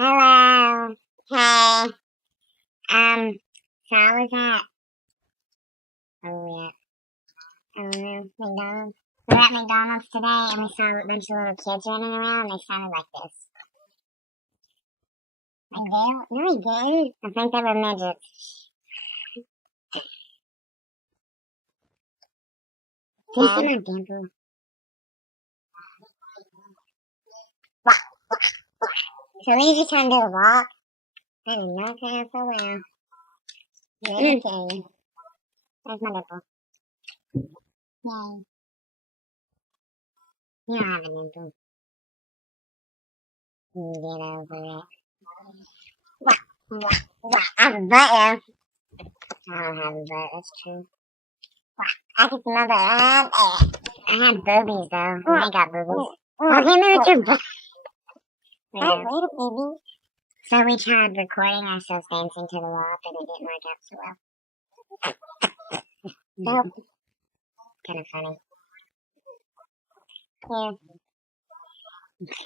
Hello. Hey. So I was at, I don't know, McDonald's. We were at McDonald's today and we saw a bunch of little kids running around and they sounded like this. Like they? No, they didn't. I think they were midgets. Do you see my dimple? So we just trying to do a walk. I did not care for a while. Let me tell you. There's my dimple. Yay. You don't have a dimple. You get over it. I have a butt though. I don't have a butt, that's true. I can smell that. I have boobies though. I ain't got boobies. Oh, hit me with your butt. Wait a baby. So we tried recording ourselves dancing to the wall, but it didn't work out so well. Nope. Kind of funny. Yeah.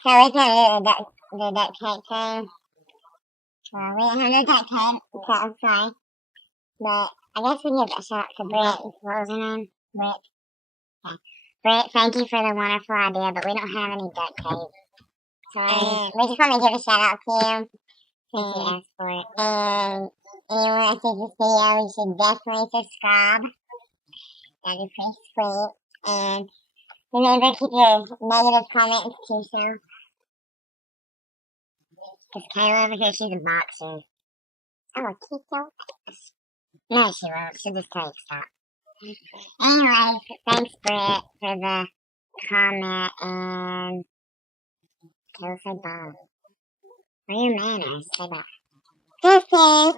So we can do the duct tape thing. We didn't have no duct tape, so I'm sorry. But I guess we can give a shout out to Britt. What was her name? Britt. Yeah. Britt, thank you for the wonderful idea, but we don't have any duct tape. So we just want to give a shout out to you. Since you asked for it. And anyone that sees this video, you should definitely subscribe. That'd be pretty sweet. And remember, keep your negative comments too, so. Because Kayla over here, she's a boxer. Oh, kick your ass. No, she won't. She'll just tell you to stop. Anyways, thanks, Britt, for the comment, and Kayla said bye. Or your manners, say bye. This is